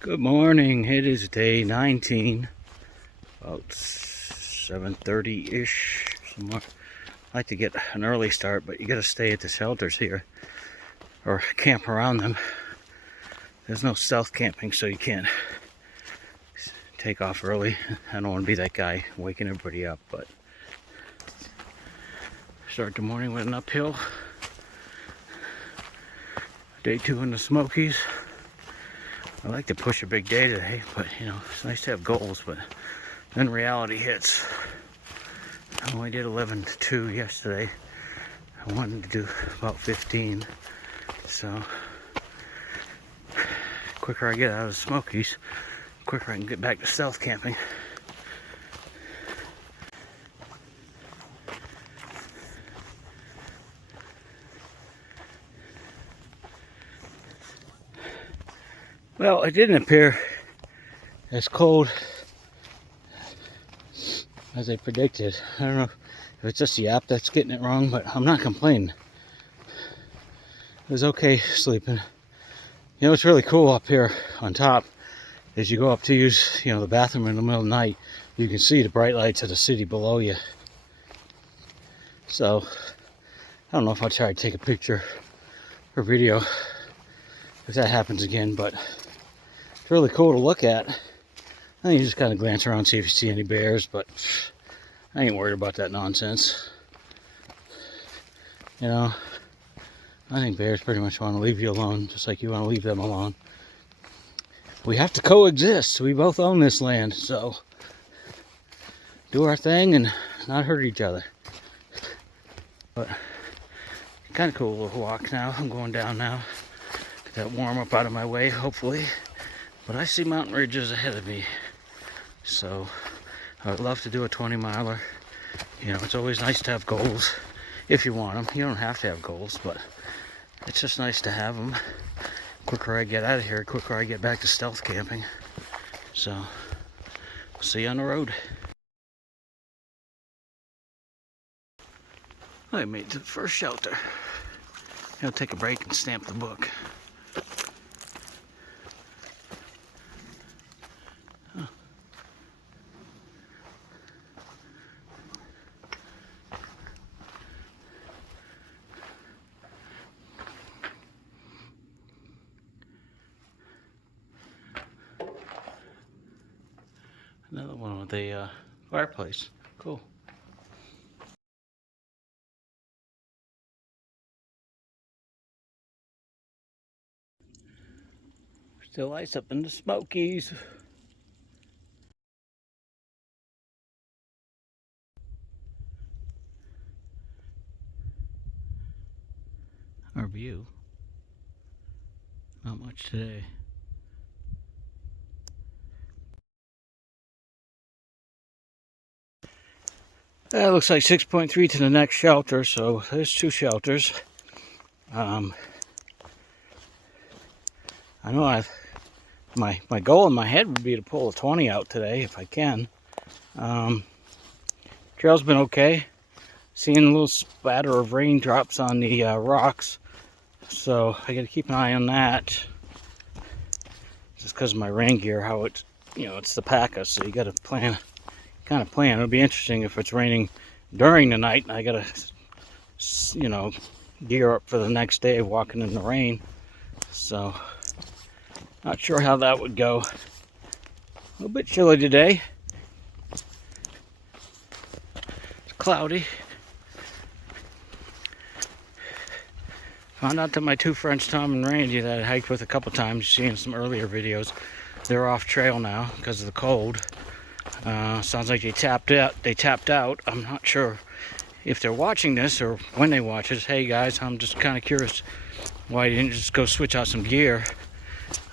Good morning. It is day 19, about 7:30-ish somewhere. I like to get an early start, but you got to stay at the shelters here or camp around them. There's no stealth camping, so you can't take off early. I don't want to be that guy waking everybody up, but start the morning with an uphill. Day 2 in the Smokies. I like to push a big day today, but you know, it's nice to have goals, but then reality hits. I only did 11 to 2 yesterday. I wanted to do about 15, so quicker I get out of the Smokies, quicker I can get back to stealth camping. Well, it didn't appear as cold as they predicted. I don't know if it's just the app that's getting it wrong, but I'm not complaining. It was okay sleeping. You know what's really cool up here on top is you go up to use, you know, the bathroom in the middle of the night, you can see the bright lights of the city below you. So I don't know if I'll try to take a picture or video if that happens again, but it's really cool to look at. I think you just kind of glance around, see if you see any bears, but I ain't worried about that nonsense. You know, I think bears pretty much want to leave you alone, just like you want to leave them alone. We have to coexist. We both own this land, so do our thing and not hurt each other. But kind of cool little walk now. I'm going down now. Get that warm up out of my way, hopefully. But I see mountain ridges ahead of me, so I would love to do a 20-miler. You know, it's always nice to have goals if you want them. You don't have to have goals, but it's just nice to have them. Quicker I get out of here, quicker I get back to stealth camping. So, we'll see you on the road. I made it to the first shelter. I'll take a break and stamp the book. Another one with a fireplace. Cool. Still ice up in the Smokies. Our view. Not much today. That looks like 6.3 to the next shelter, so there's 2 shelters. I know my goal in my head would be to pull a 20 out today if I can. Trail's been okay. Seeing a little spatter of raindrops on the rocks, so I got to keep an eye on that. Just because of my rain gear, how it's, you know, it's the packer, so you got to plan. Kind of plan. It'll be interesting if it's raining during the night and I gotta, you know, gear up for the next day walking in the rain. So, not sure how that would go. A little bit chilly today. It's cloudy. Found out that my 2 friends, Tom and Randy, that I hiked with a couple times, seen some earlier videos, they're off trail now because of the cold. Sounds like they tapped out. I'm not sure if they're watching this or when they watch it. Hey guys, I'm just kind of curious why you didn't just go switch out some gear.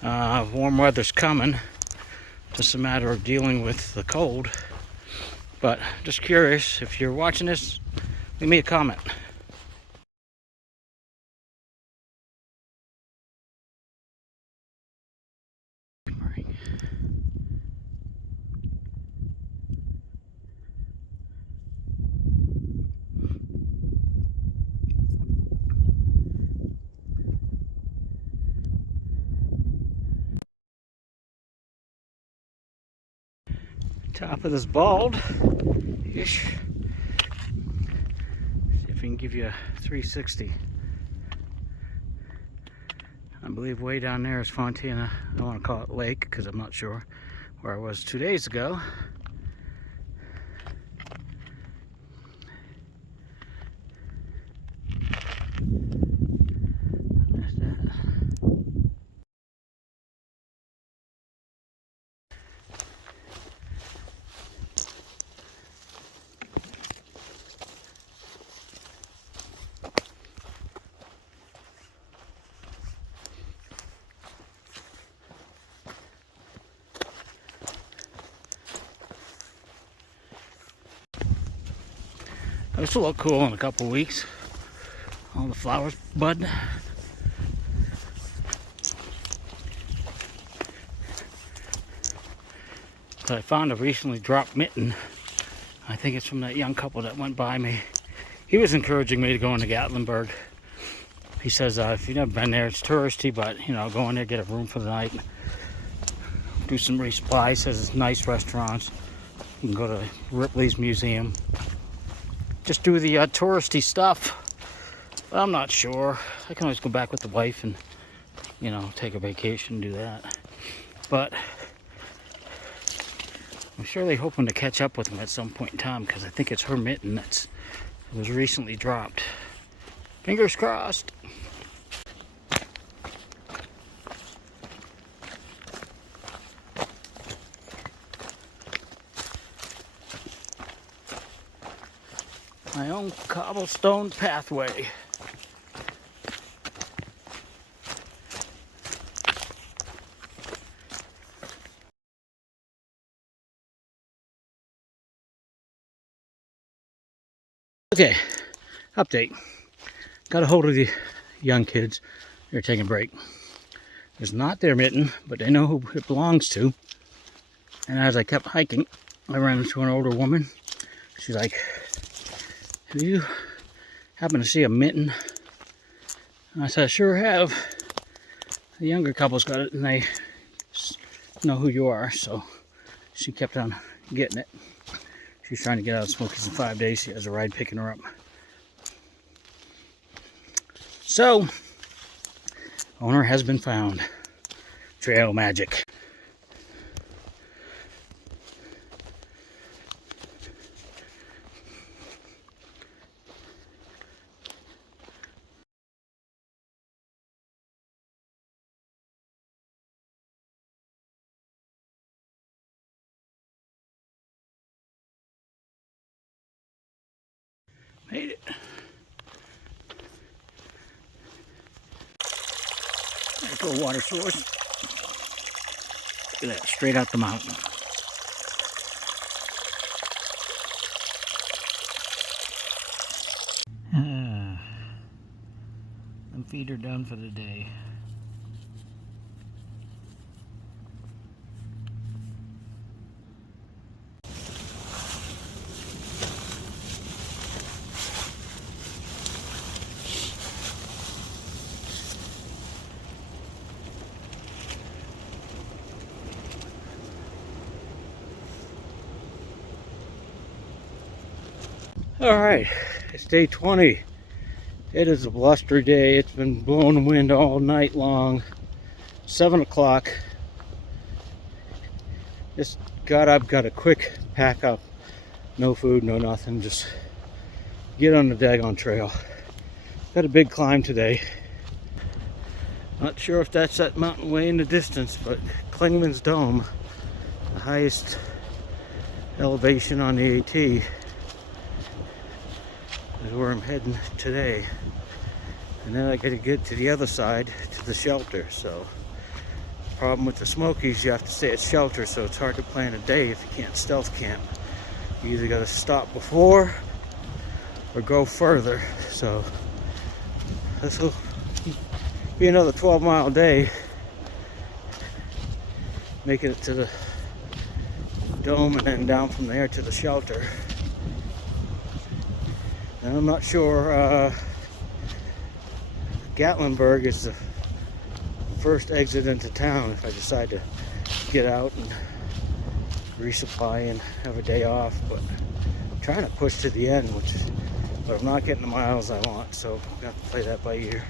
Warm weather's coming. Just a matter of dealing with the cold. But just curious, if you're watching this, leave me a comment. Top of this bald-ish. See if we can give you a 360. I believe way down there is Fontana. I don't want to call it lake because I'm not sure where I was 2 days ago. There's that. This will look cool in a couple weeks. All the flowers bud. So I found a recently dropped mitten. I think it's from that young couple that went by me. He was encouraging me to go into Gatlinburg. He says, if you've never been there, it's touristy, but you know, go in there, get a room for the night, do some resupply. He says it's nice restaurants. You can go to Ripley's Museum. Just do the touristy stuff. But I'm not sure. I can always go back with the wife and, you know, take a vacation and do that. But I'm surely hoping to catch up with him at some point in time because I think it's her mitten that was recently dropped. Fingers crossed. My own cobblestone pathway. Okay, update. Got a hold of the young kids. They're taking a break. It's not their mitten, but they know who it belongs to. And as I kept hiking, I ran into an older woman. She's like, "Have you happen to see a mitten?" And I said, "I sure have." The younger couple's got it and they know who you are, so she kept on getting it. She's trying to get out of Smokies in 5 days. She has a ride picking her up. So, owner has been found. Trail magic. Made it. There's a little water source. Look at that, straight out the mountain. Them feet are done for the day. Alright, it's day 20. It is a blustery day. It's been blowing wind all night long. 7 o'clock. Just got up, got a quick pack up. No food, no nothing. Just get on the daggone trail. Got a big climb today. Not sure if that's that mountain way in the distance, but Klingman's Dome, the highest elevation on the AT, is where I'm heading today. And then I gotta get to the other side to the shelter. So the problem with the Smokies, you have to stay at shelter, so it's hard to plan a day if you can't stealth camp. You either got to stop before or go further. So this will be another 12-mile day, making it to the dome and then down from there to the shelter. And I'm not sure, Gatlinburg is the first exit into town if I decide to get out and resupply and have a day off, but I'm trying to push to the end, but I'm not getting the miles I want, so I'm gonna have to play that by ear.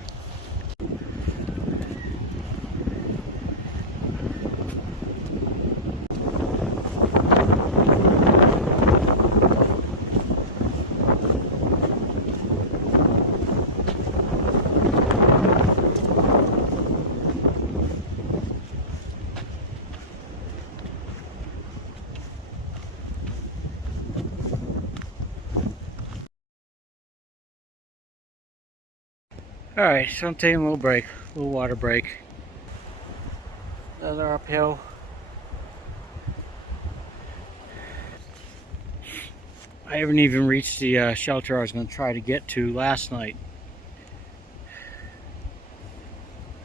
Alright, so I'm taking a little break, a little water break. Another uphill. I haven't even reached the shelter I was going to try to get to last night.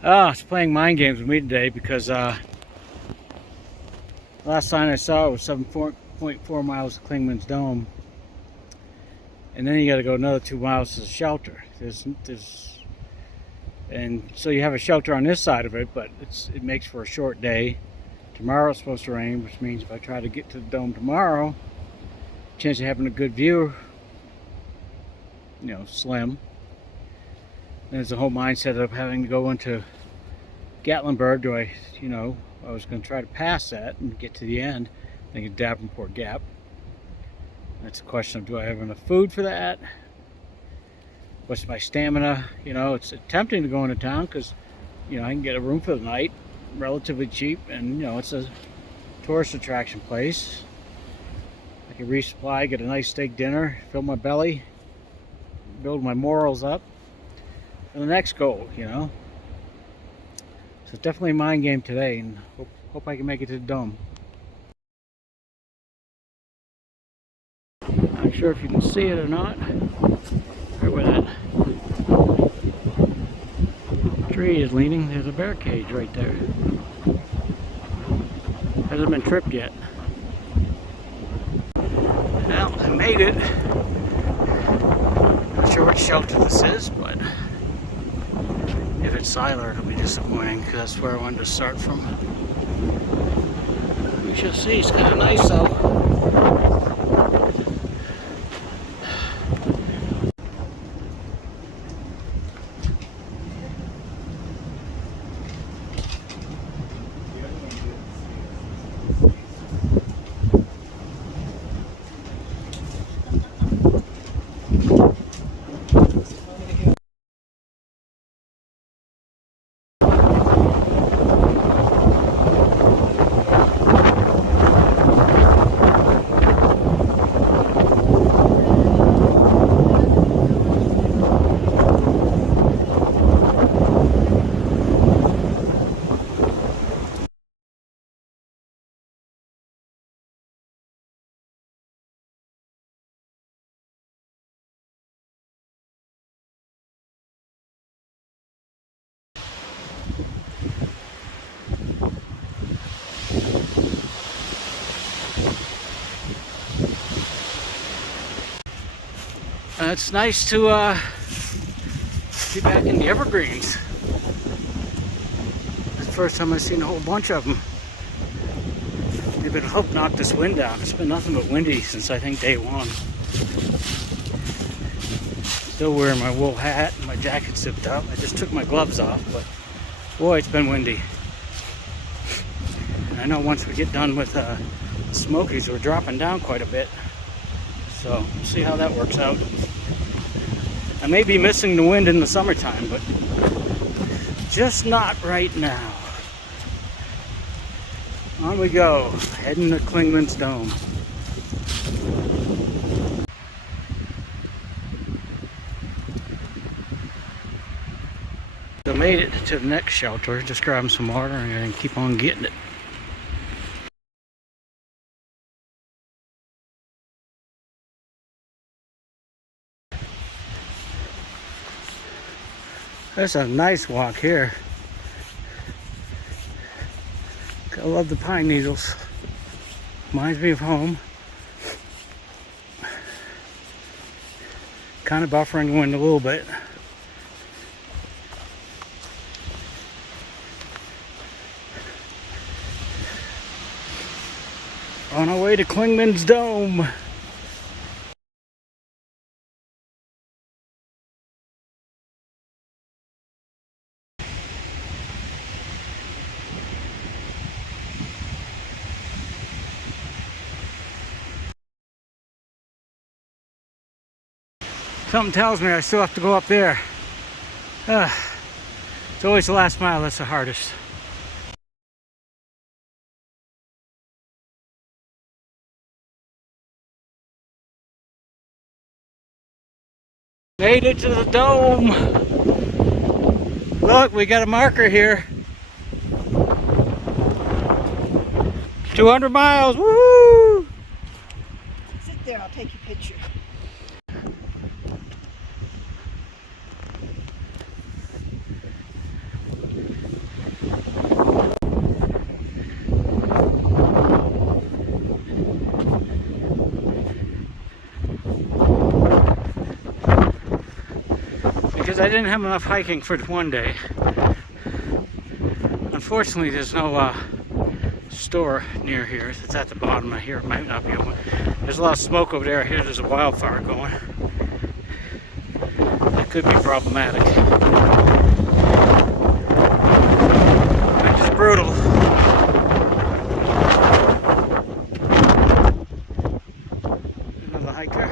It's playing mind games with me today because last time I saw it was 7.4 miles to Klingman's Dome. And then you got to go another 2 miles to the shelter. And so you have a shelter on this side of it, but it makes for a short day. Tomorrow it's supposed to rain, which means if I try to get to the dome tomorrow, chance of having a good view, slim. There's the whole mindset of having to go into Gatlinburg. I was going to try to pass that and get to the end, then get Davenport Gap. That's a question of, do I have enough food for that? What's my stamina? It's tempting to go into town because, I can get a room for the night, relatively cheap, and, it's a tourist attraction place. I can resupply, get a nice steak dinner, fill my belly, build my morals up for the next goal, So it's definitely a mind game today, and hope I can make it to the dome. Not sure if you can see it or not. Right where that tree is leaning, there's a bear cage right there. Hasn't been tripped yet. Well, I made it. Not sure what shelter this is, but if it's Siler, it'll be disappointing because that's where I wanted to start from. We shall see. It's kind of nice though. It's nice to be back in the evergreens. It's the first time I've seen a whole bunch of them. They've been hope knock this wind down. It's been nothing but windy since I think day one. Still wearing my wool hat and my jacket zipped up. I just took my gloves off, but boy, it's been windy. And I know once we get done with Smokies, we're dropping down quite a bit. So we'll see how that works out. I may be missing the wind in the summertime, but just not right now. On we go, heading to Klingman's Dome. So made it to the next shelter, just grabbing some water and keep on getting it. That's a nice walk here. I love the pine needles. Reminds me of home. Kind of buffering the wind a little bit. On our way to Klingman's Dome. Something tells me I still have to go up there. It's always the last mile that's the hardest. Made it to the dome. Look, we got a marker here. 200 miles. Woo! Sit there, I'll take your picture. Because I didn't have enough hiking for one day. Unfortunately, there's no store near here. It's at the bottom. I hear it might not be open. There's a lot of smoke over there. I hear there's a wildfire going. That could be problematic. It's just brutal. Another hiker.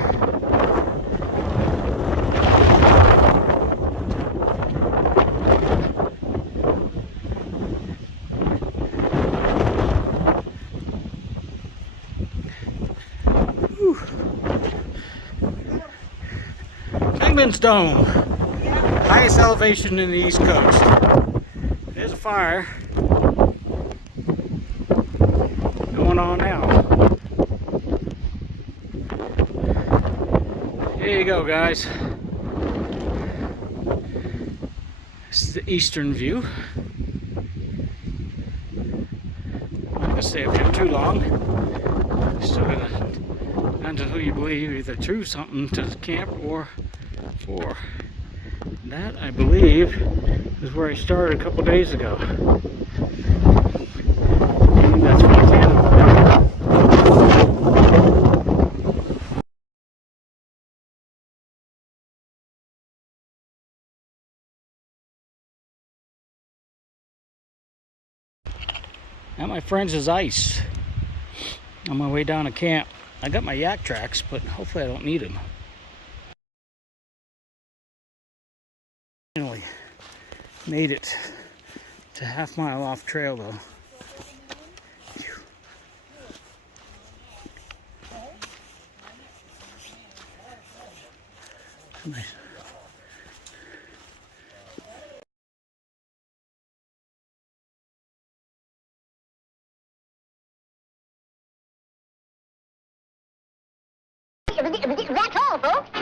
Klingman's Dome, highest elevation in the East Coast. There's a fire going on now. Here you go, guys. This is the eastern view. I'm not gonna stay up here too long. Still gonna, depends on who you believe, either true something to camp or for. That, I believe, is where I started a couple days ago. That's Montana. That, my friends, is ice. On my way down to camp. I got my yak tracks, but hopefully I don't need them. Finally made it to half-mile off trail though. Nice. That's all, folks.